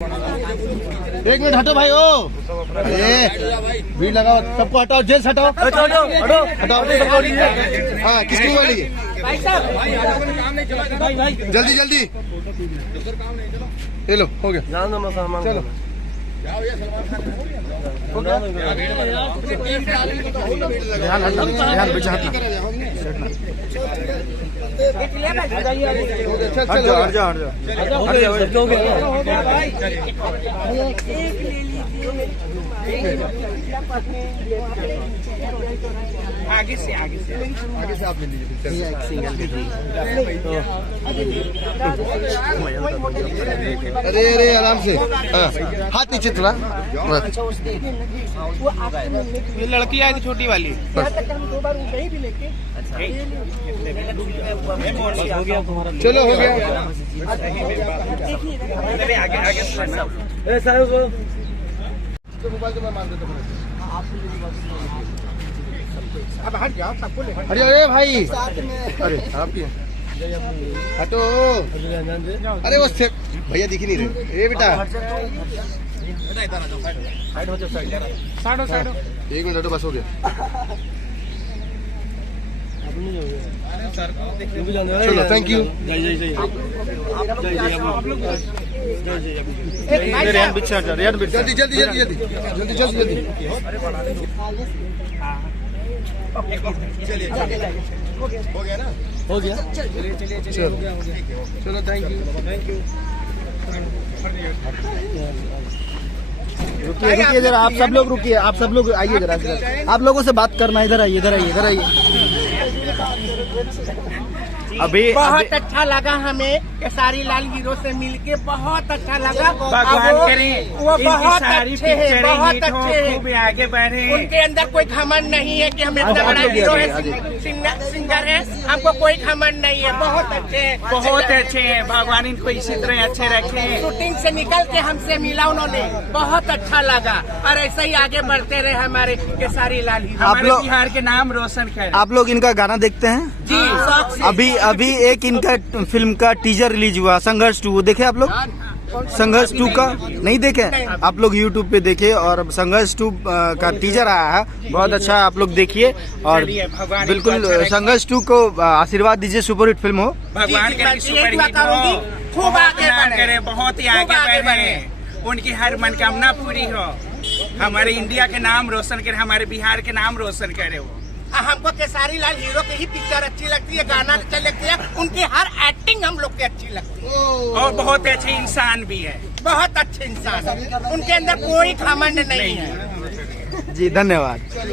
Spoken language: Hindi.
एक मिनट हटो भाई। ओ भीड़ लगाओ, सबको हटाओ, जेल से हटाओ, हटाओ। हाँ, किसकी वाली है? जल्दी जल्दी, ये लो, हो गया। चलो ध्यान हटना, ध्यान पीछे हटना। हट जाओ, हट जाओ, हट जाओ। आगे से आप ले लीजिए। अरे अरे आराम से, हाथ नीचे थोड़ा। ये लड़की आई थी छोटी वाली। चलो हो गया। मोबाइल तो मैं मान देता हूँ। अब हट जाओ, सबको ले हट जाओ। अरे भाई, अरे आप ही हटो। अरे वो भैया दिख ही नहीं रहे। ये बेटा एक मिनट हटो, बस हो गया। चलो थैंक यू। जल्दी जल्दी जल्दी जल्दी जल्दी जल्दी जल्दी। चलिए हो गया ना? हो गया। चलो थैंक यू। रुकिए रुकिए जरा, आप सब लोग रुकिए, आप सब लोग आइए जरा, आप लोगों से बात करना। इधर आइए, इधर आइए, इधर आइए। अभी बहुत अच्छा लगा हमें केसारी लाल हीरो से मिलके, बहुत अच्छा लगा। भगवान करें वो बहुत अच्छे हैं, बहुत अच्छे हैं, आगे बढ़े। उनके अंदर कोई घमंड नहीं है कि हम इतना बड़ा हीरो है, सिंगर है, हमको कोई घमंड नहीं है। बहुत अच्छे हैं, बहुत अच्छे हैं। भगवान इनको इसी तरह अच्छे रखे। शूटिंग से निकल के हमसे मिला उन्होंने, बहुत अच्छा लगा। और ऐसे ही आगे बढ़ते रहे हमारे केसारी लाल हीरो। हमारे बिहार के नाम रोशन करें। आप लोग इनका गाना देखते हैं? जी, अभी एक इनका फिल्म का टीजर रिलीज हुआ, संघर्ष 2, वो देखे आप लोग? संघर्ष 2 का नहीं देखे? आप लोग YouTube पे देखे, और संघर्ष 2 का टीजर आया है, बहुत अच्छा, आप लोग देखिए। और बिल्कुल संघर्ष 2 को आशीर्वाद दीजिए, सुपरहिट फिल्म हो। भगवान करे सुपरहिट हो, खूब आगे बढ़े, बहुत ही आगे बढ़े, उनकी हर मनकामना पूरी हो, हमारे इंडिया के नाम रोशन करे, हमारे बिहार के नाम रोशन करे। वो हमको केसारी लाल हीरो की ही पिक्चर अच्छी लगती है, गाना अच्छे लगते हैं, उनकी हर एक्टिंग हम लोग की अच्छी लगती है। और बहुत अच्छे इंसान भी है, बहुत अच्छे इंसान है, उनके अंदर कोई घमंड नहीं है। जी धन्यवाद।